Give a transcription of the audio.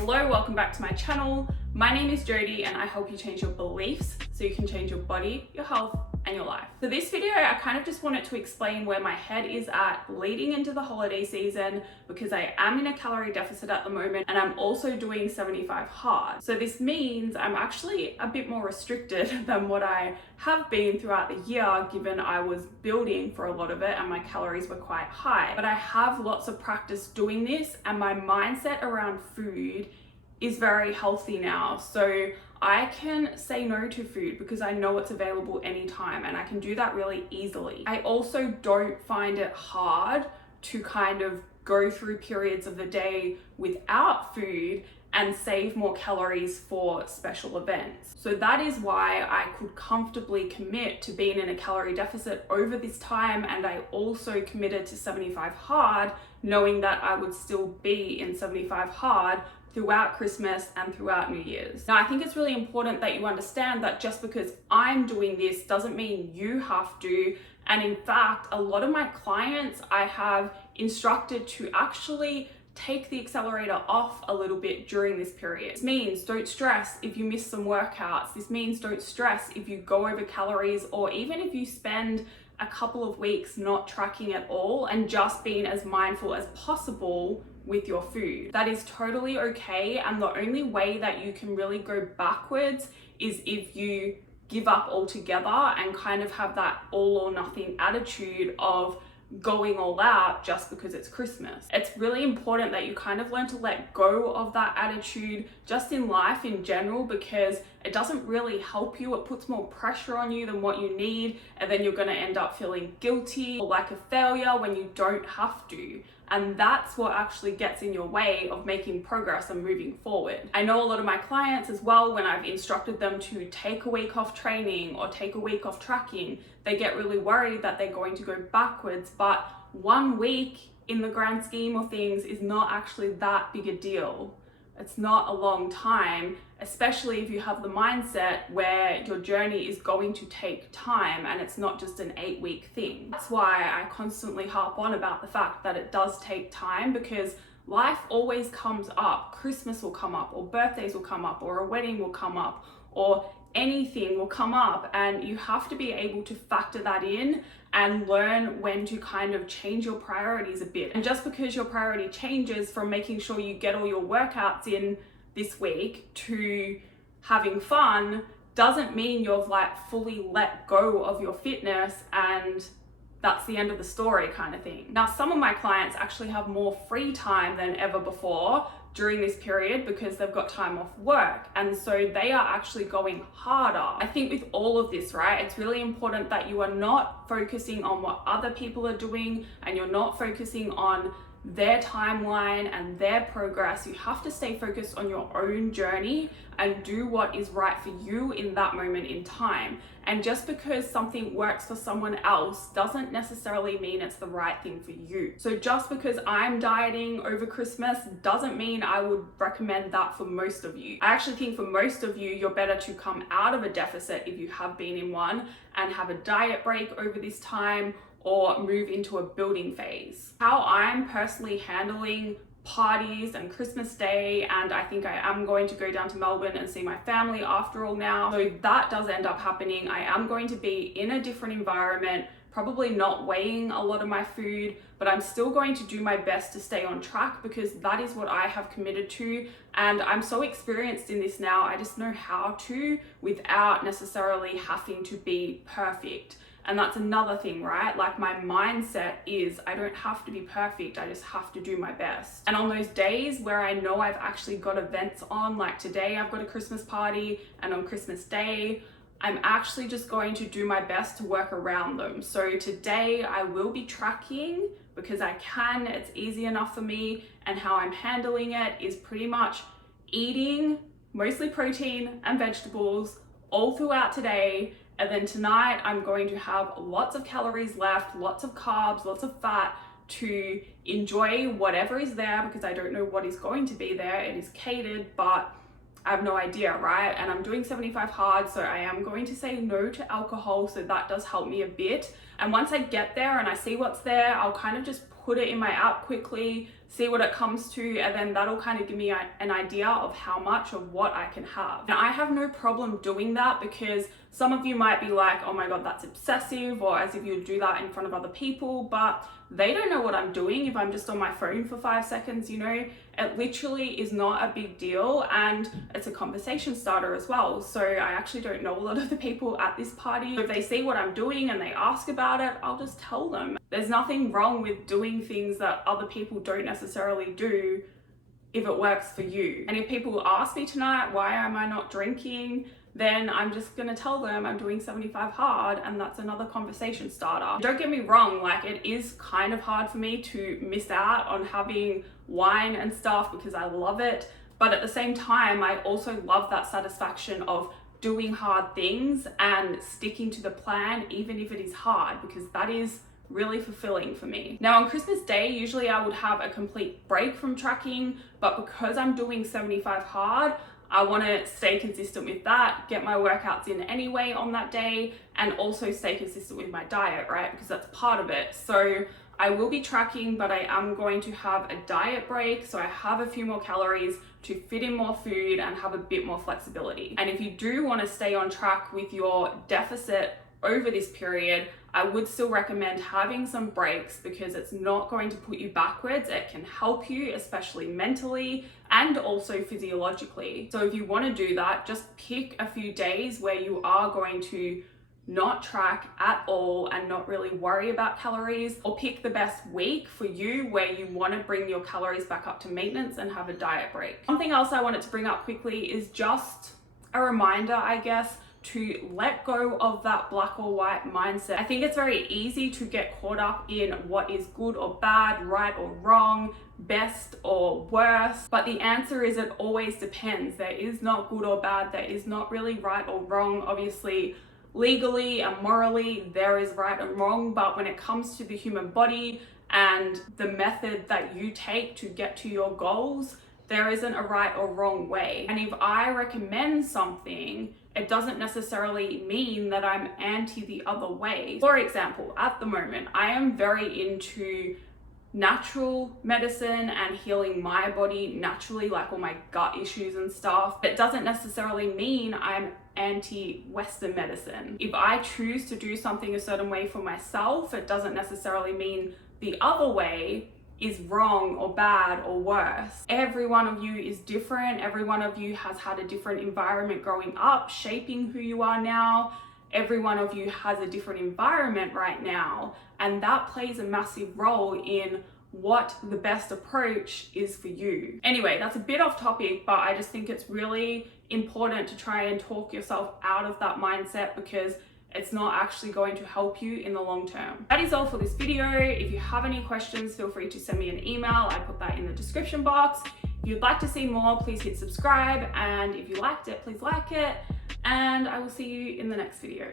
Hello, welcome back to my channel. My name is Jody and I help you change your beliefs so you can change your body, your health, and your life. For this video, I kind of just wanted to explain where my head is at leading into the holiday season because I am in a calorie deficit at the moment and I'm also doing 75 hard. So this means I'm actually a bit more restricted than what I have been throughout the year, given I was building for a lot of it and my calories were quite high. But I have lots of practice doing this and my mindset around food is very healthy now. So I can say no to food because I know it's available anytime and I can do that really easily. I also don't find it hard to kind of go through periods of the day without food and save more calories for special events. So that is why I could comfortably commit to being in a calorie deficit over this time, and I also committed to 75 hard, knowing that I would still be in 75 hard throughout Christmas and throughout New Year's. Now, I think it's really important that you understand that just because I'm doing this doesn't mean you have to. And in fact, a lot of my clients I have instructed to actually take the accelerator off a little bit during this period. This means don't stress if you miss some workouts. This means don't stress if you go over calories, or even if you spend a couple of weeks not tracking at all and just being as mindful as possible with your food. That is totally okay, and the only way that you can really go backwards is if you give up altogether and kind of have that all or nothing attitude of going all out just because it's Christmas. It's really important that you kind of learn to let go of that attitude just in life in general, because it doesn't really help you. It puts more pressure on you than what you need, and then you're going to end up feeling guilty or like a failure when you don't have to. And that's what actually gets in your way of making progress and moving forward. I know a lot of my clients as well, when I've instructed them to take a week off training or take a week off tracking, they get really worried that they're going to go backwards. But 1 week in the grand scheme of things is not actually that big a deal. It's not a long time, especially if you have the mindset where your journey is going to take time and it's not just an 8-week thing. That's why I constantly harp on about the fact that it does take time, because life always comes up. Christmas will come up, or birthdays will come up, or a wedding will come up, or anything will come up, and you have to be able to factor that in and learn when to kind of change your priorities a bit. And just because your priority changes from making sure you get all your workouts in this week to having fun doesn't mean you've like fully let go of your fitness and that's the end of the story kind of thing. Now, some of my clients actually have more free time than ever before during this period because they've got time off work, and so they are actually going harder. I think with all of this, right, it's really important that you are not focusing on what other people are doing and you're not focusing on their timeline and their progress. You have to stay focused on your own journey and do what is right for you in that moment in time. And just because something works for someone else doesn't necessarily mean it's the right thing for you. So just because I'm dieting over Christmas doesn't mean I would recommend that for most of you. I actually think for most of you, you're better to come out of a deficit if you have been in one and have a diet break over this time, or move into a building phase. How I'm personally handling parties and Christmas Day, and I think I am going to go down to Melbourne and see my family after all now. So that does end up happening. I am going to be in a different environment, probably not weighing a lot of my food, but I'm still going to do my best to stay on track because that is what I have committed to. And I'm so experienced in this now, I just know how to without necessarily having to be perfect. And that's another thing, right? Like my mindset is I don't have to be perfect, I just have to do my best. And on those days where I know I've actually got events on, like today I've got a Christmas party, and on Christmas Day, I'm actually just going to do my best to work around them. So today I will be tracking because I can, it's easy enough for me, and how I'm handling it is pretty much eating mostly protein and vegetables all throughout today. And then tonight I'm going to have lots of calories left, lots of carbs, lots of fat to enjoy whatever is there, because I don't know what is going to be there. It is catered, but I have no idea, right? And I'm doing 75 hard, so I am going to say no to alcohol, so that does help me a bit. And once I get there and I see what's there, I'll kind of just put it in my app quickly, see what it comes to, and then that'll kind of give me an idea of how much of what I can have. And I have no problem doing that, because some of you might be like, oh my God, that's obsessive, or as if you would do that in front of other people, but they don't know what I'm doing if I'm just on my phone for 5 seconds, you know? It literally is not a big deal, and it's a conversation starter as well. So I actually don't know a lot of the people at this party. If they see what I'm doing and they ask about it, I'll just tell them. There's nothing wrong with doing things that other people don't necessarily do if it works for you. And if people ask me tonight, why am I not drinking? Then I'm just gonna tell them I'm doing 75 hard, and that's another conversation starter. Don't get me wrong, like, it is kind of hard for me to miss out on having wine and stuff because I love it. But at the same time, I also love that satisfaction of doing hard things and sticking to the plan, even if it is hard, because that is really fulfilling for me. Now on Christmas Day, usually I would have a complete break from tracking, but because I'm doing 75 hard, I want to stay consistent with that, get my workouts in anyway on that day, and also stay consistent with my diet, right? Because that's part of it. So I will be tracking, but I am going to have a diet break. So I have a few more calories to fit in more food and have a bit more flexibility. And if you do want to stay on track with your deficit over this period, I would still recommend having some breaks, because it's not going to put you backwards. It can help you, especially mentally and also physiologically. So if you want to do that, just pick a few days where you are going to not track at all and not really worry about calories, or pick the best week for you where you want to bring your calories back up to maintenance and have a diet break. Something else I wanted to bring up quickly is just a reminder, I guess, to let go of that black or white mindset. I think it's very easy to get caught up in what is good or bad, right or wrong, best or worse, but the answer is it always depends. There is not good or bad, there is not really right or wrong. Obviously, legally and morally, there is right and wrong, but when it comes to the human body and the method that you take to get to your goals, there isn't a right or wrong way. And if I recommend something, it doesn't necessarily mean that I'm anti the other way. For example, at the moment, I am very into natural medicine and healing my body naturally, like all my gut issues and stuff. It doesn't necessarily mean I'm anti-Western medicine. If I choose to do something a certain way for myself, it doesn't necessarily mean the other way is wrong or bad or worse. Every one of you is different. Every one of you has had a different environment growing up, shaping who you are now. Every one of you has a different environment right now, and that plays a massive role in what the best approach is for you. Anyway, that's a bit off topic, but I just think it's really important to try and talk yourself out of that mindset, because it's not actually going to help you in the long term. That is all for this video. If you have any questions, feel free to send me an email. I put that in the description box. If you'd like to see more, please hit subscribe. And if you liked it, please like it. And I will see you in the next video.